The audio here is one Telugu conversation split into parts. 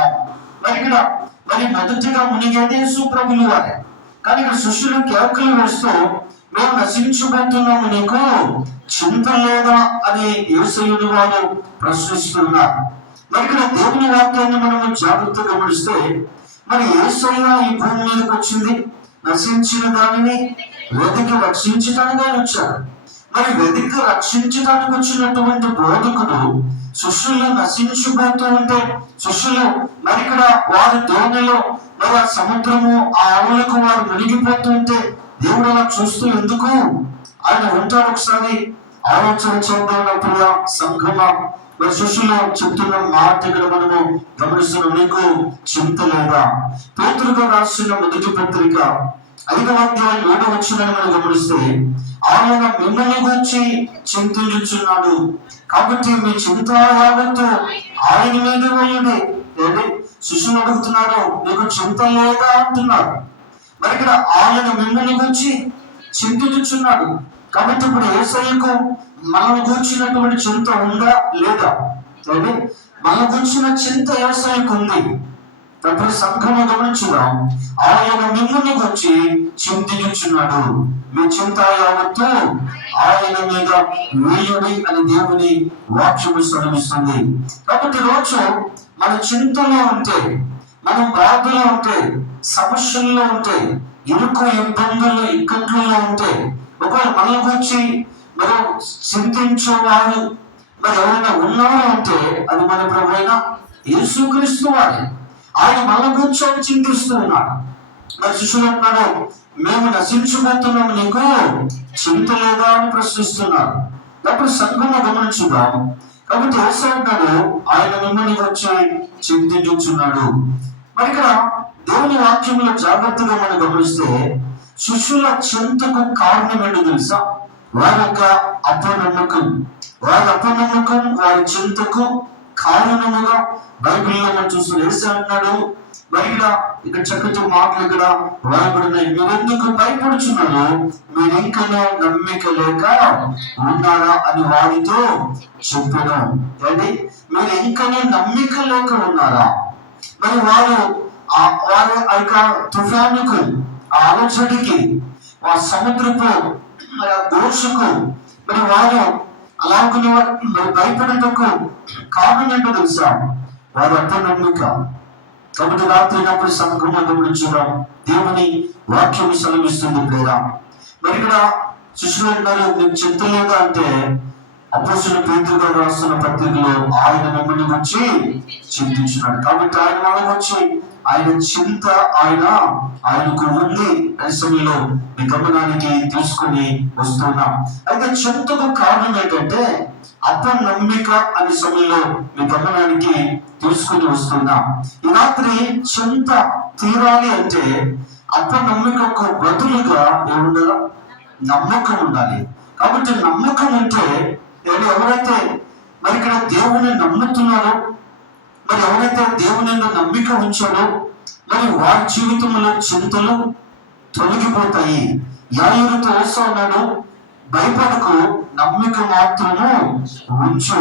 చూస్తున్నాం. మరి ఇక్కడ మొదటిగా మునిగేది యేసు ప్రభులు వారే. కానీ ఇక్కడ శిష్యులు కేకలు వేస్తూ మేము నశించబోతున్నాము, నీకు చింత లేదా అని యేసయ్యను వారు ప్రశ్నిస్తున్నారు. మరి ఇక్కడ దేవుని వాక్యాన్ని మనము జాగ్రత్తగా గమనిస్తే మరి యేసయ్య ఈ భూమి మీదకి వచ్చింది నశించిన దానిని వెతికి రక్షించడానికి ఆయన వచ్చాడు. మరి వెతికి రక్షించడానికి వచ్చినటువంటి బోధకుడు శిష్యులు నశించిపోతూ ఉంటే శిష్యులు మరి ఇక్కడ వారి ధోనిలో మరి ఆ సముద్రము ఆ అలలకు వారు మునిగిపోతూ ఉంటే దేవుడు అలా చూస్తూ ఎందుకు ఆయన ఉంటాడు? ఒకసారి ఆలోచన చేద్దాం. సంఘమ మరి శిష్యులు చెప్తున్న మాట ఇక్కడ మనము గమనిస్తున్నాం. నీకు చింత లేదా? పేతురుగా రాసిన మొదటి పత్రిక 5వ అధ్యాయం 7వ వచనాన్ని మనం గమనిస్తే ఆయన మిమ్మల్ని గురించి చింతించుచున్నాడు కాబట్టి మీ చింత యావత్తు ఆయన మీద వేయండి. శిష్యులు అడుగుతున్నాడు, నీకు చింత లేదా అంటున్నారు. మరి ఇక్కడ ఆయన మిమ్మల్ని గురించి చింతించుచున్నాడు కాబట్టి ఇప్పుడు యేసయ్యకు మనల్ని గురించినటువంటి చింత ఉందా లేదా? మన గురించిన చింత యేసయ్యకు ఉంది. తప్పుడు సంఘము గమనించుదాం. ఆయన మిమ్మల్ని గురించి చింతించుచున్నాడు, మీ చింత యావత్తు ఆయన మీద వేయుడి అని దేవుని వాక్యము సెలవిస్తుంది. కాబట్టి రోజు మన చింతలో ఉంటే, మనం బాధలో ఉంటే, సమస్యల్లో ఉంటే, ఇరుకు ఇబ్బందుల్లో ఇక్కట్లో ఉంటే, ఒకవేళ మన గురించి మరి చింతించేవారు మరి ఎవరైనా ఉన్నారో అంటే అది మన ప్రభు అయిన యేసుక్రీస్తు వారే. ఆయన మన గురించి చింతిస్తూ ఉన్నాడు. మరి శిష్యులు అంటున్నాడు, మేము నశించిపోతున్నాము, నీకు చింత లేదా అని ప్రశ్నిస్తున్నారు. అప్పుడు సంఘము గమనించుదాం. కాబట్టి యేసు అంటున్నాడు, ఆయన మిమ్మల్ని వచ్చి చింతించుచున్నాడు. మరి ఇక్కడ దేవుని వాక్యంలో జాగ్రత్తగా మనం గమనిస్తే శిష్యుల చింతకు కారణం ఏంటో తెలుసా? వారి యొక్క అపనమ్మకం. వారి చింతకు కారణముగా బైబిల్లో మనం చూస్తున్నాం. యేసు అంటున్నాడు, మరి ఇక్కడ చక్కటి మాటలు ఇక్కడ రాయబడినాయి. మీరెందుకు భయపడుచున్నారు? మీరు ఇంకా నమ్మిక లేక ఉన్నారా అని వారితో చెప్పాను. మీరు ఇంకా నమ్మిక లేక ఉన్నారా? మరి వారు ఆ యొక్క తుఫానుకు, ఆ అలజడికి, ఆ సముద్రపు మరి ఆ దోషకు మరి వారు అలాగే మరి భయపడటకు కారణం ఏంటో తెలుసా? వారు అపనమ్మిక. కాబట్టి రాత్రి సంఘంగా గమనించున్నాం. దేవుని వాక్యం సెలవిస్తుంది ప్రేరా. మరి ఇక్కడ శిష్యులు అంటారు, మీకు చింత లేదా అంటే అపోస్తలుడైన పేతురు గారు రాస్తున్న పత్రికలో ఆయన మిమ్మల్ని గురించి చింతించున్నాడు. కాబట్టి ఆయన వాళ్ళ గురించి ఆయన చింత ఆయనకు ఉంది అనే సమయంలో మీ గమనానికి తీసుకొని వస్తున్నాం. అయితే చింతకు కారణం ఏంటంటే అపనమ్మిక అనే సమయంలో మీ గమనానికి తీసుకుని వస్తున్నాం. ఈ రాత్రి చింత తీరాలి అంటే అపనమ్మికకు బదులుగా ఏముండాలి? నమ్మకం ఉండాలి. కాబట్టి నమ్మకం ఉంటే ఎవరైతే మరి ఇక్కడ దేవుని నమ్ముతున్నారో, మరి ఎవరైతే దేవుని నమ్మిక ఉంచారో మరి వారి జీవితంలో చింతలు తొలగిపోతాయి. యాయిరుతో యేసు అన్నాడు, భయపడకు, నమ్మిక మాత్రము ఉంచు.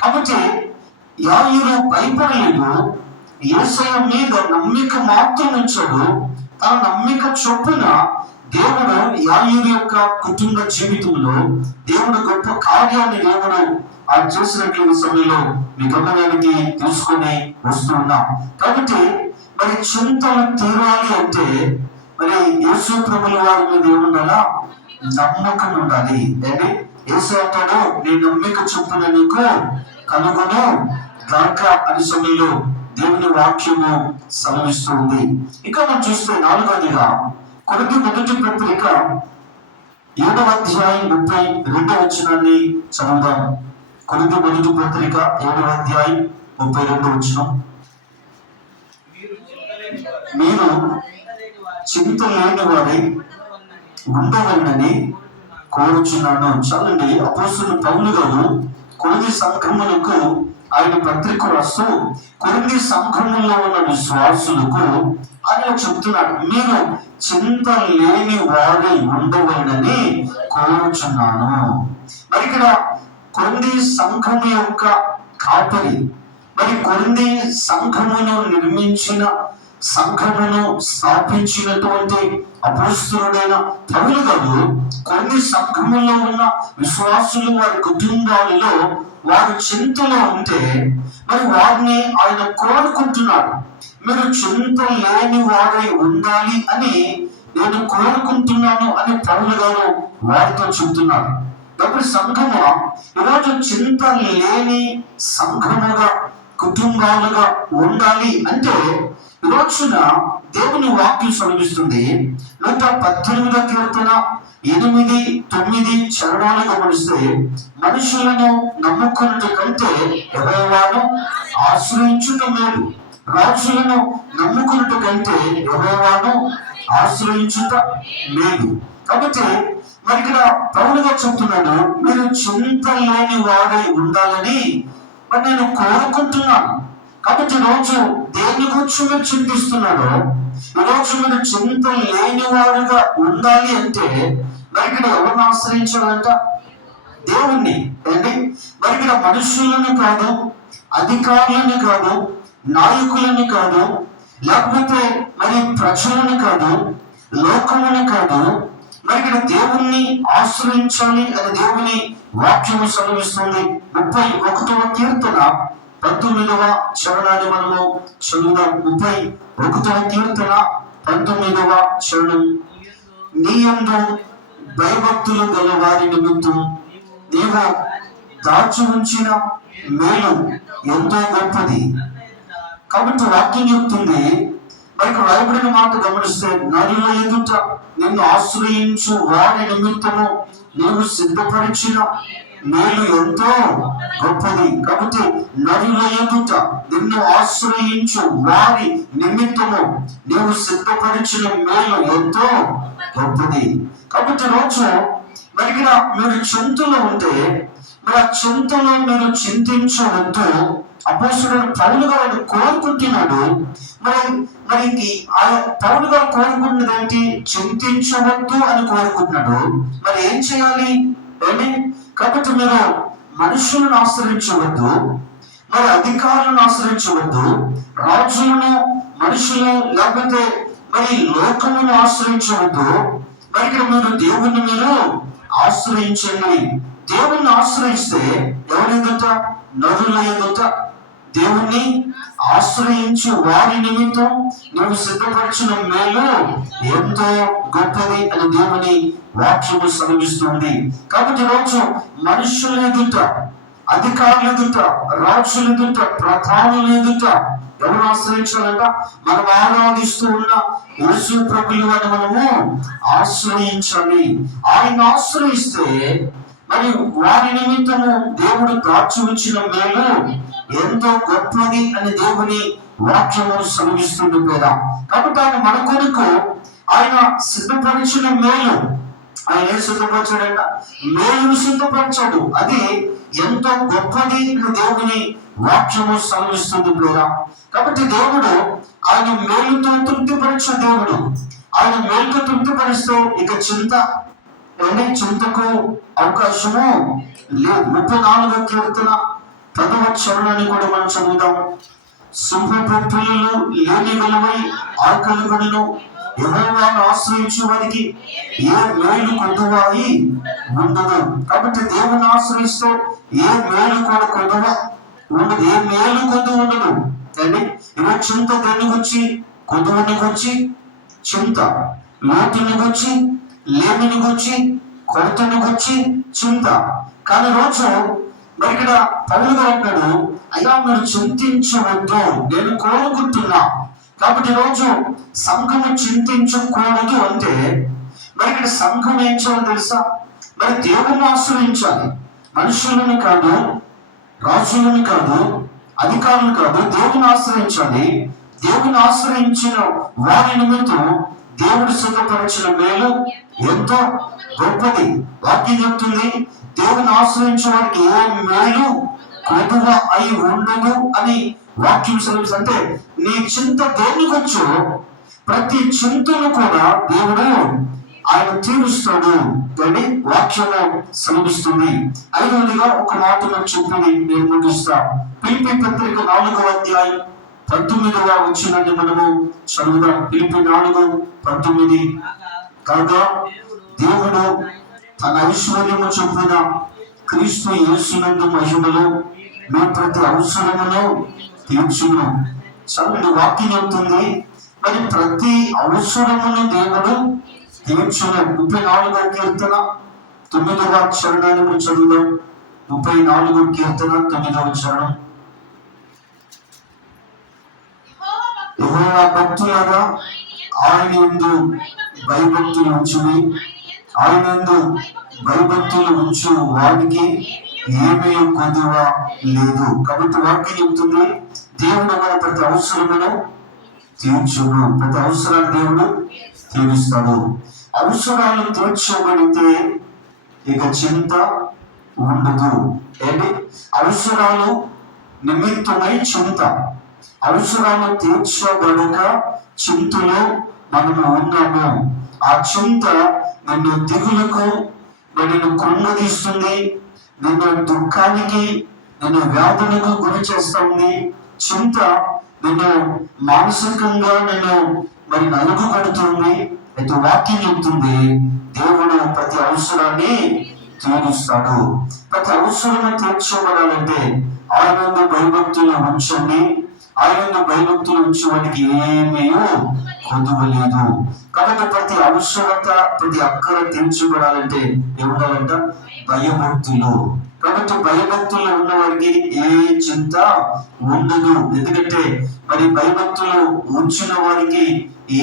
కాబట్టి యాయిరు భయపడలేదు, యేసయ్య మీద నమ్మిక మాత్రం ఉంచాడు. తన నమ్మిక చొప్పున దేవుడు యాయిరు యొక్క కుటుంబ జీవితంలో దేవుడు గొప్ప కార్యాన్ని దేవుడు ఆయన చేసినట్లు సమయంలో మీ గమనానికి తీసుకొని వస్తున్నాం. కాబట్టి మరి చింతలు తీరాలి అంటే మరి యేసు ప్రభుల వారి మీద ఏముండాలా? నమ్మకం ఉండాలి. యేసు అంటాడు, నీ నమ్మిక చొప్పున నీకు కనుగొను గాక అనే సమయంలో దేవుని వాక్యము సెలవిస్తుంది. ఇక మనం చూస్తే 4వదిగా కొరింథీ మొదటి పత్రిక 7వ అధ్యాయం 32వ వచనాన్ని చదువుదాం. కొరింథీ మొదటి పత్రిక 7వ అధ్యాయం 32వ వచనం. మీరు చింత లేని వారి ఉండవలనని కోరుచున్నాను. చాలండి. అపోస్తలుడు పౌలు గారు కొరింథీ సంఘములకు ఆయన పత్రిక రాస్తూ కొరింథీ సంఘములో ఉన్న విశ్వాసులకు ఆయన చెప్తున్నాడు, మీరు చింత లేని వారి ఉండవలనని కోరుచున్నాను. మరి ఇక్కడ కొరింథీ సంఘము యొక్క కాపరి, మరి కొరింథీ సంఘమును నిర్మించిన, సంఘమును స్థాపించినటువంటి అపోస్తలుడైన పౌలు గారు కొన్ని సంఘములో ఉన్న విశ్వాసులు వారి కుటుంబాలలో వారి చింతలో ఉంటే మరి వారిని ఆయన కోరుకుంటున్నాడు. మీరు చింత లేని వారై ఉండాలి అని నేను కోరుకుంటున్నాను అని పౌలు గారు వారితో చెబుతున్నారు. కాబట్టి సంఘము ఈరోజు చింత లేని సంఘముగా, కుటుంబాలుగా ఉండాలి అంటే ఈరోజున దేవుని వాక్యం శ్రమిస్తుంది. 118వ కీర్తన 8-9 చరణాలు గమనిస్తే, మనుషులను నమ్ముకున్నట్టు కంటే యెహోవాను ఆశ్రయించుట మేలు, రాజులను నమ్ముకున్నట్టు కంటే యెహోవాను ఆశ్రయించుట మేలు. కాబట్టి మరి ఇక్కడ పౌలుగా చెప్తున్నాడు, మీరు చింత లేని వారై ఉండాలని మరి నేను కోరుకుంటున్నాను. కాబట్టి ఈరోజు దేని గురించి మీరు చింతిస్తున్నారో, ఈరోజు మీరు చింత లేని వారుగా ఉండాలి అంటే మరి ఇక్కడ ఎవరిని ఆశ్రయించాలంట? దేవుణ్ణి. ఏంటి మరి ఇక్కడ మనుషులను కాదు, అధికారులను కాదు, నాయకులను కాదు, లేకపోతే మరి ప్రజలను కాదు, లోకమును కాదు, మరి ఇక్కడ దేవుణ్ణి ఆశ్రయించాలి అని దేవుని వాక్యము సెలవిస్తుంది. 31వ కీర్తన 19వ చరణాన్ని మనము చదువుదాం. 31వ కీర్తన 19వ చరణం. నీ యందు భయభక్తులు గల వారి నిమిత్తం నీవు దాచి ఉంచిన మేలు ఎంతో గొప్పది. కాబట్టి వాక్యం చెప్తుంది, మరి రాయబడిన మాట గమనిస్తే, నరుల ఎదుట నిన్ను ఆశ్రయించు వారి నిమిత్తము నీవు సిద్ధపరిచిన మేలు ఎంతో గొప్పది. కాబట్టి నరుల ఎదుట నిన్ను ఆశ్రయించు వారి నిమిత్తము నీవు సిద్ధపరిచిన మేలు ఎంతో గొప్పది. కాబట్టి రోజు మరి మీరు చింతలో ఉంటే మరి ఆ చింతలో మీరు చింతించవద్దు. అపోస్తలుడైన పౌలు గారు కోరుకుంటున్నాడు. మరి పౌలు గారు కోరుకుంటున్నది ఏంటి? చింతించవద్దు అని కోరుకుంటున్నాడు. మరి ఏం చేయాలి? కాబట్టి మీరు మనుషులను ఆశ్రయించవద్దు, మరి అధికారులను ఆశ్రయించవద్దు, రాజులను, మనుషులు లేకపోతే మరి లోకమును ఆశ్రయించవద్దు. మరి ఇక్కడ మీరు దేవుణ్ణి మీరు ఆశ్రయించండి. దేవుణ్ణి ఆశ్రయిస్తే ఎవరి ఎదుట? నరుల ఎదుట దేవుణ్ణి ఆశ్రయించు వారి నిమిత్తం నువ్వు సిద్ధపరిచిన మేలు ఎంతో గొప్పది అని దేవుని వాక్యము సెలవిస్తుంది. కాబట్టి రోజు మనుషుల ఎదుట, అధికారుల ఎదుట, రాజుల ఎదుట, ప్రధానుల ఎదుట ఎవరు ఆశ్రయించాలంట? మనం ఆరాధిస్తూ ఉన్న యేసు ప్రభువుని మనము ఆశ్రయించాలి. ఆయన ఆశ్రయిస్తే మరి వారి నిమిత్తము దేవుడు దాచి ఉంచిన మేలు ఎంతో గొప్పది అని దేవుని వాక్యము సెలవిస్తుంది కదా. కాబట్టి ఆయన మన కొరకు ఆయన సిద్ధపరిచిన మేలు, ఆయన ఏం సిద్ధపరిచాడంట? మేలును సిద్ధపరిచాడు. అది ఎంతో గొప్పది అని దేవుని వాక్యము సెలవిస్తుంది కదా. కాబట్టి దేవుడు ఆయన మేలుతో తృప్తిపరిచే దేవుడు. ఆయన మేలుతో తృప్తిపరిస్తే ఇక చింతకు అవకాశము లేదు. 34వ కీర్తన 10వ చరణాన్ని కూడా మనం చదువుదాం. సింహపు పిల్లలు లేని వెలువై ఆకలి కొనను, యెహోవాను ఆశ్రయించు వారికి ఏ మేలు కొద్దువాయి ఉండదు. కాబట్టి దేవుని ఆశ్రయిస్తే ఏ మేలు కూడా కొద్దువ ఉండదు, ఏ మేలు కొద్దు ఉండదు. కానీ ఇలా చింత దేని గురించి? కొద్దువని గురించి చింత, లోటుని గురించి, లేమిని గురించి, కొరతని గురించి చింత. కానీ రోజు మరి ఇక్కడ పౌలు గారు అంటాడు, అయ్యా మీరు చింతించవద్దు, నేను కోరుకుంటున్నా. కాబట్టి రోజు సంఘము చింతించకూడదు అంటే మరి ఇక్కడ సంఘం ఏం చేయాలో తెలుసా? మరి దేవుని ఆశ్రయించాలి. మనుషులను కాదు, రాజులను కాదు, అధికారులను కాదు, దేవుని ఆశ్రయించాలి. దేవుని ఆశ్రయించిన వారి నిమిత్తం దేవుడు సిద్ధపరిచిన మేలు ఎంతో గొప్పది. వాక్యం చెప్తుంది, దేవుని ఆశ్రయించే వారికి ఏ మేలు కొద్దువ అయి ఉండదు అని వాక్యం సెలవు. అంటే నీ చింత దేనికొచ్చు ప్రతి చింతను కూడా దేవుడు ఆయన తీరుస్తాడు అని వాక్యము శ్రమిస్తుంది. ఐదవదిగా ఒక మాట చెప్పింది నేను ముగిస్తా. ఫిలిప్పీ పత్రిక 4వ అధ్యాయం 19వ వచనాన్ని మనము చదువుదాం. ఫిలిప్పీ 4:19. కాగా దేవుడు తన ఐశ్వర్యము చొప్పున క్రీస్తు యేసునందు మహిమలో మీ ప్రతి అవసరమును తీర్చును. చదువు వాక్యం చెప్తుంది, మరి ప్రతి అవసరమును దేవుడు తీర్చును. 34వ కీర్తన 9వ చరణాన్ని మనం చదువుదాం. 34వ కీర్తన 9వ చరణం. యెహోవా భక్తులారా ఆయన యందు భయభక్తులు ఉంచుడి, ఆయన యందు భయభక్తులు ఉంచు వారికి ఏమీ కొదువ లేదు. కాబట్టి వాక్యం చెప్తుంది, దేవుడు మన ప్రతి అవసరమును తీర్చును. ప్రతి అవసరాన్ని దేవుడు తీరుస్తాడు. అవసరాలు తీర్చబడితే ఇక చింత ఉండదు. ఏంటి? అవసరాలు నిమిత్తమై చింత, అవసరాలు తీర్చబడక చింతలో మనము ఉన్నాము. ఆ చింత నిన్ను దిగులకు, నిన్ను కృంగదీస్తుంది, నిన్ను దుఃఖానికి, నిన్ను వ్యాధులకు గురి చేస్తుంది. చింత నిన్ను మానసికంగా నిన్ను నలుగు కడుతుంది. అయితే వాక్యం చెప్తుంది, దేవుడు ప్రతి అవసరాన్ని తీరుస్తాడు. ప్రతి అవసరాన్ని తీర్చబడాలంటే ఆయన భయభక్తులు ఉంచండి, ఆయన భయభక్తులు ఉంచడానికి ఏమీ కొదువలేదు. కాబట్టి ప్రతి అవసరత, ప్రతి అక్కర తీర్చబడాలంటే ఏముండాలంట? భయభక్తులు. కాబట్టి భయభక్తులు ఉన్న వారికి ఏ చింత ఉండదు. ఎందుకంటే భయభక్తులు ఉంచిన వారికి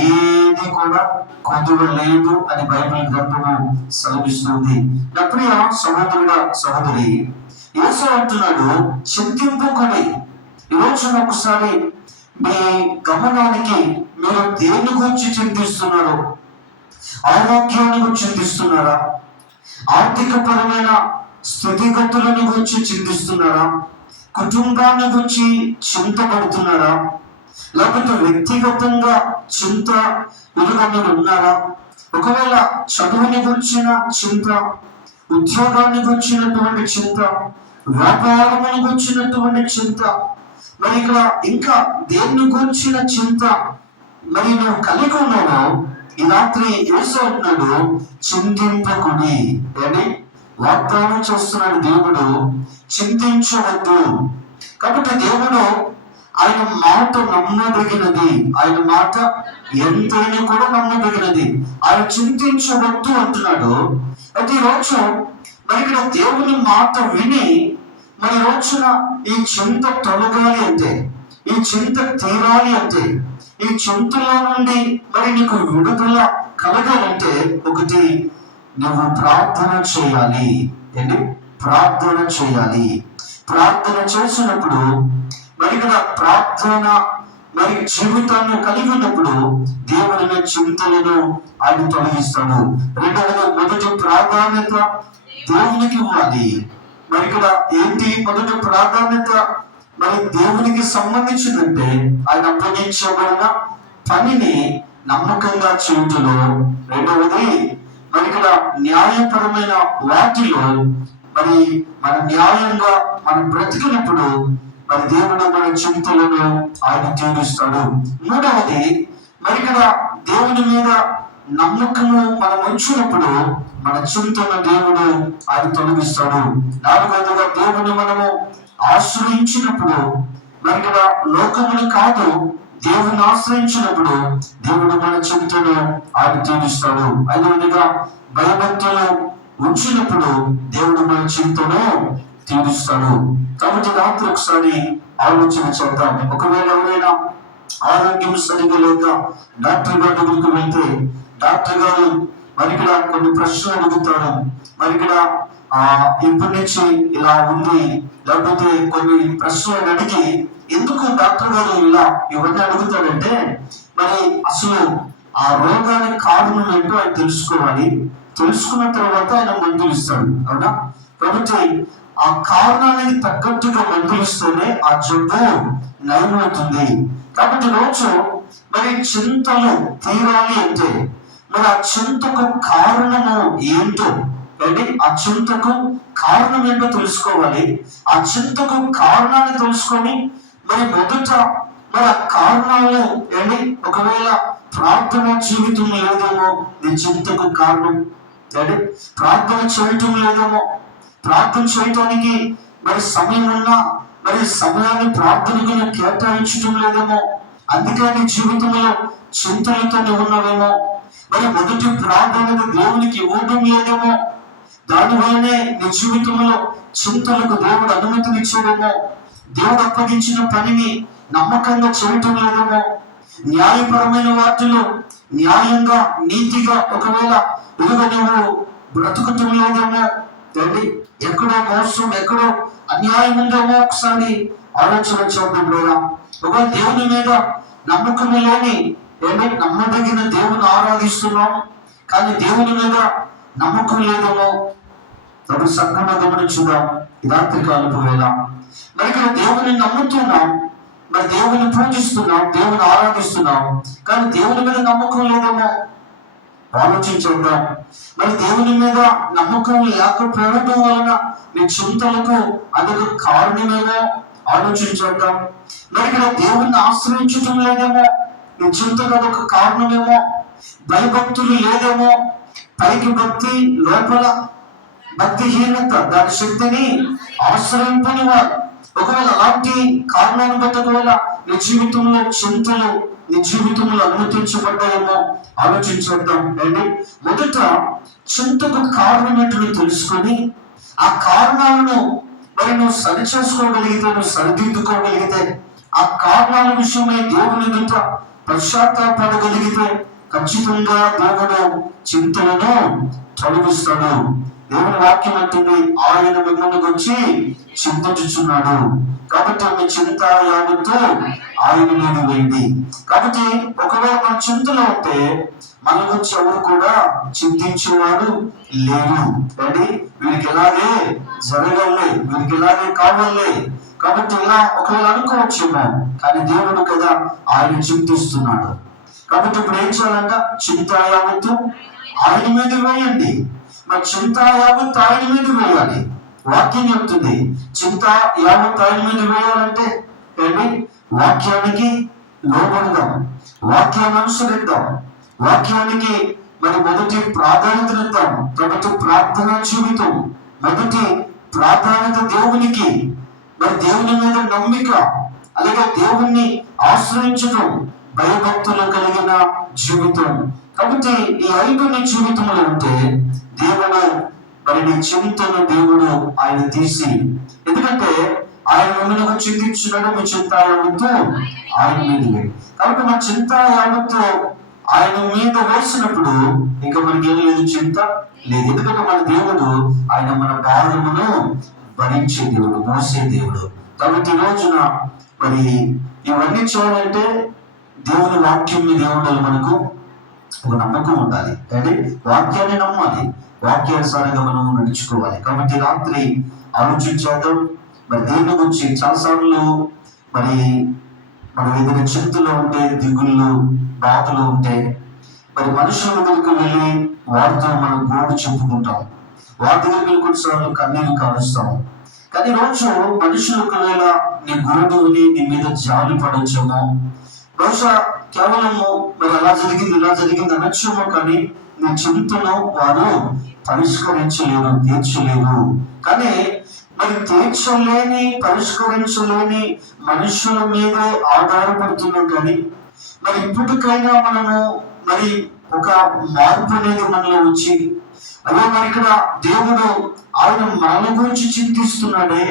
ఏది కూడా కొదువ లేదు అని బైబిల్ గ్రంథము సెలవిస్తుంది. నా ప్రియ సహోదరుడా, సహోదరి, యేసు అంటున్నాడు, చింతింపుకొని. ఈరోజు ఒకసారి మీ గమనానికి, మీరు దేని గురించి చింతిస్తున్నారు? ఆరోగ్యాన్ని గురించి చింతిస్తున్నారా? ఆర్థిక పరమైన స్థితిగతులను గురించి చింతిస్తున్నారా? కుటుంబాన్ని గురించి చింతపడుతున్నారా? లేకపోతే వ్యక్తిగతంగా చింత ఎదుగా మీరు ఉన్నారా? ఒకవేళ చదువుని గురించిన చింత, ఉద్యోగాన్ని గురించినటువంటి చింత, వ్యాపారముని గురించినటువంటి చింత, ఇక్కడ ఇంకా దేన్ని గురించిన చింత నువ్వు కలిగి ఉన్నావో, ఈ రాత్రి యేసు అంటున్నాడు, చింతింపకుడి అని వాగ్దానం చేస్తున్నాడు దేవుడు. చింతించవద్దు. కాబట్టి దేవుడు ఆయన మాట నమ్మదగినది, ఆయన మాట ఎంతైనా కూడా నమ్మదగినది. ఆయన చింతించవద్దు అంటున్నాడు. అయితే ఈరోజు ఇక్కడ దేవుని మాట విని రోజున ఈ చింత తొలగాలి అంటే, ఈ చింత తీరాలి అంటే, ఈ చింతలో నుండి నీకు విడుదల కలగాలంటే, ఒకటి నువ్వు ప్రార్థన చేయాలి. ఏంటి? ప్రార్థన చేయాలి. ప్రార్థన చేసినప్పుడు ఇక్కడ ప్రార్థన జీవితాన్ని కలిగి ఉన్నప్పుడు దేవుని చింతలను ఆయన తొలగిస్తాడు. రెండవది, మొదటి ప్రాధాన్యత దేవునికి ఇవ్వాలి. ఇక్కడ ఏంటి? మొదటి ప్రాధాన్యత దేవునికి సంబంధించిందంటే ఆయన అప్పగించబడిన పనిని నమ్మకంగా చేయుటలో. రెండవది, ఇక్కడ న్యాయపరమైన వాటిలో మన న్యాయంగా మనం బ్రతికినప్పుడు దేవుడు మన చింతలను ఆయన తీరుస్తాడు. మూడవది, ఇక్కడ దేవుని మీద నమ్మకము మనం ఉంచినప్పుడు మన చింతను దేవుడు ఆయన తొలగిస్తాడు. నాలుగవదిగా, దేవుని మనము ఆశ్రయించినప్పుడు ఇక్కడ లోకముని కాదు, దేవుని ఆశ్రయించినప్పుడు దేవుడు మన చింతను ఆయన తీరుస్తాడు. ఐదవదిగా, భయభక్తులు ఉంచినప్పుడు దేవుడు మన చింతను తీరుస్తాడు. కాబట్టి రాత్రి ఒకసారి ఆలోచన చేద్దాం. ఒకవేళ ఎవరైనా ఆరోగ్యం సరిగా లేక డాక్టర్ గారి దగ్గరికి వెళ్తే, డాక్టర్ గారు ఇక్కడ కొన్ని ప్రశ్నలు అడుగుతారు. ఇప్పటి నుంచి ఇలా ఉంది, లేకపోతే కొన్ని ప్రశ్నలు అడిగి, ఎందుకు డాక్టర్ గారు ఇవన్నీ అడుగుతాడంటే, అసలు ఆ రోగానికి కారణం ఏంటో ఆయన తెలుసుకోవాలి. తెలుసుకున్న తర్వాత ఆయన మందులు ఇస్తాడు. అవునా? కాబట్టి ఆ కారణానికి తగ్గట్టుగా మందులు ఇస్తేనే ఆ జబ్బు నయమవుతుంది. కాబట్టి రోజు చింతలు తీరాలి అంటే, మరి ఆ చింతకు కారణము ఏంటో అంటే ఆ చింతకు కారణం ఏంటో తెలుసుకోవాలి. ఆ చింతకు కారణాన్ని తెలుసుకొని మరి మొదట మరి ఆ కారణాలు ఏంటి, ఒకవేళ ప్రార్థన జీవితం లేదేమో నీ చింతకు కారణం అంటే ప్రార్థన చేయటం లేదేమో, ప్రార్థన చేయటానికి మరి సమయం ఉన్నా మరి సమయాన్ని ప్రార్థనకు కేటాయించడం లేదేమో, అందుకని జీవితంలో చింతలతో ఉన్నావేమో, మరి మొదటి ప్రాధాన్యత దేవునికి ఇవ్వడం లేదేమో, దానివల్లనే నీ జీవితంలో చింతలకు దేవుడు అనుమతినిచ్చాడేమో, దేవుడు అప్పగించిన పనిని నమ్మకంగా చేయటం లేదేమో, న్యాయపరమైన వాటిలో న్యాయంగా నీతిగా ఒకవేళ నువ్వు బ్రతుకుటం లేదేమో, ఎక్కడో మోసం ఎక్కడో అన్యాయం ఉందేమో ఒకసారి ఆలోచన చేద్దాం. లేదా ఒకవేళ దేవుని మీద నమ్మకం లేని నమ్మదగిన దేవుని ఆరాధిస్తున్నాం కానీ దేవుని మీద నమ్మకం లేదేమో, తప్పుడు సంఘంలో గమనించుదాం. రాత్రి కాలపు వేళ మరి ఇక్కడ దేవుని నమ్ముతున్నాం, మరి దేవుని పూజిస్తున్నాం, దేవుని ఆరాధిస్తున్నాం కానీ దేవుని మీద నమ్మకం లేదేమో ఆలోచించేద్దాం. మరి దేవుని మీద నమ్మకం లేకపోవడం వలన నీ చింతలకు అదొక కారణమేమో ఆలోచించేద్దాం. మరి ఇక్కడ దేవుణ్ణి ఆశ్రయించటం లేదేమో నీ చింతకు అదొక కారణమేమో, భయభక్తులు లేదేమో, పైకి భక్తి లోపల భక్తిహీనత దాని శక్తిని ఆశ్రయింపని వారు. ఒకవేళ అలాంటి కారణాన్ని బట్టి ఒకవేళ నీ జీవితంలో చింతలు నీ జీవితంలో అనుమతించబడ్డాయేమో ఆలోచించేద్దాం. అండి మొదట చింతకు కారణం ఏంటో తెలుసుకొని ఆ కారణాలను మరి నువ్వు సరి చేసుకోగలిగితే, నువ్వు సరిదిద్దుకోగలిగితే, ఆ కారణాల విషయమై దేవుని ఎదుట పశ్చాత్తాపడగలిగితే ఖచ్చితంగా దేవుడు చింతలను తొలగిస్తాడు. దేవుని వాక్యం అంటుంది ఆయన మిమ్మల్ని వచ్చి చింతించుచున్నాడు కాబట్టి మీ చింత యావత్తు ఆయన మీద వేయండి. కాబట్టి ఒకవేళ మన చింతలో ఉంటే మన గురించి ఎవరు కూడా చింతించేవాడు లేరు. అంటే వీరికి ఎలాగే జరగాలి, వీరికి ఎలాగే కావాలి కాబట్టి ఇలా ఒకవేళ అనుకోవచ్చేమో, కానీ దేవుడు కదా ఆయన చింతిస్తున్నాడు. కాబట్టి ఇప్పుడు ఏం చేయాలంట, చింత యావత్తు ఆయన మీద వేయండి. మరి చింత యావత్తు ఆయన మీద వేయాలి. వాక్యం చెప్తుంది చింత యావత్తు ఆయన మీద వేయాలంటే ఏంటి, వాక్యానికి లోబడదాం, వాక్యాన్ని అనుసరిద్దాం, వాక్యానికి మరి మొదటి ప్రాధాన్యతనిద్దాం. కాబట్టి ప్రార్థన జీవితం మొదటి ప్రాధాన్యత దేవునికి, మరి దేవుని మీద నమ్మిక, అలాగే దేవుణ్ణి ఆశ్రయించడం, భయభక్తులు కలిగిన జీవితం. కాబట్టి ఈ 5 నీ జీవితంలో ఉంటే దేవుడు మరి నీ చింతను దేవుడు ఆయన తీసి, ఎందుకంటే ఆయన మిమ్మల్ని చింతించినాడు, మీ చింత యావత్తు ఆయన మీద. కాబట్టి మన చింత యావత్తు ఆయన మీద వేసినప్పుడు ఇంకా మనకి ఏం లేదు, చింత లేదు. ఎందుకంటే మన దేవుడు ఆయన మన భారమును భరించే దేవుడు, మోసే దేవుడు. కాబట్టి ఈ రోజున మరి ఇవన్నీ చేయాలంటే దేవుని వాక్యం మీద ఏముండాలి, మనకు ఒక నమ్మకం ఉండాలి. అంటే వాక్యాన్ని నమ్మాలి, వాక్యానుసారంగా మనం నడుచుకోవాలి. కాబట్టి రాత్రి ఆలోచించేద్దాం. మరి దేవుని గురించి చాలాసార్లు మరి మనం ఏదైనా చింతలో ఉంటే, దిగుళ్ళు బాధలు ఉంటే మరి మనుషుల దగ్గరికి వెళ్ళి వారితో మనం గోడు చెప్పుకుంటాం, వారి దగ్గరికి కొన్నిసార్లు కన్నీరు కాలుస్తాం. కానీ రోజు మనుషులు ఒకవేళ నీ గోడు విని నీ మీద జాలి పడొచ్చేమో, బహుశా కేవలము మరి అలా జరిగింది ఇలా జరిగింది అనొచ్చేమో, కానీ నీ చింతను వారు పరిష్కరించలేరు, తీర్చలేరు. కానీ మరి తీర్చలేని, పరిష్కరించలేని మనుషుల మీదే ఆధారపడుతున్నాం. కానీ మరి ఇప్పటికైనా మనము మరి ఒక మార్పు అనేది మనలో వచ్చి, అయ్యో మరి ఇక్కడ దేవుడు ఆయన మన గురించి చింతిస్తున్నాడే,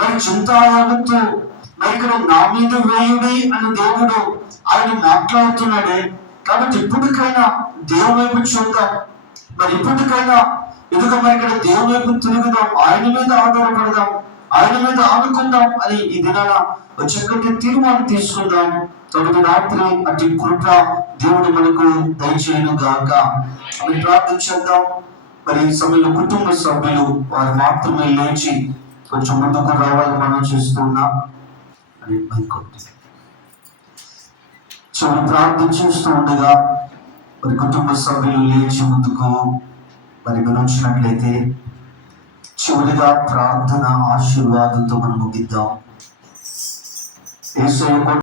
మరి చింతాయాలతో మరి ఇక్కడ నా మీద వేయుడి అని దేవుడు ఆయన మాట్లాడుతున్నాడే. కాబట్టి ఇప్పటికైనా దేవుని వైపు చూద్దాం, మరి ఇప్పటికైనా ఎందుకు మరి ఇక్కడ దేవుని వైపు తిరుగుదాం, ఆయన మీద ఆధారపడదాం, ఆయన మీద ఆనుకుందాం అని ఈ దినాన చక్కటి తీర్మానం తీసుకుందాం. కాబట్టి రాత్రి అటు కృప దేవుడు మనకు దయచేయను గాక. అని ప్రార్థించేద్దాం. మరి ఈ సమయంలో కుటుంబ సభ్యులు వారు మాత్రమే లేచి కొంచెం ముందుకు రావాలి మనం చేస్తున్నా అని. ప్రార్థన చేస్తూ ఉండగా మరి కుటుంబ సభ్యులు లేచి ముందుకు మరి మీరు వచ్చినట్లయితే చివరిగా ప్రార్థన ఆశీర్వాదంతో మనం ముగిద్దాం. యేసయ్య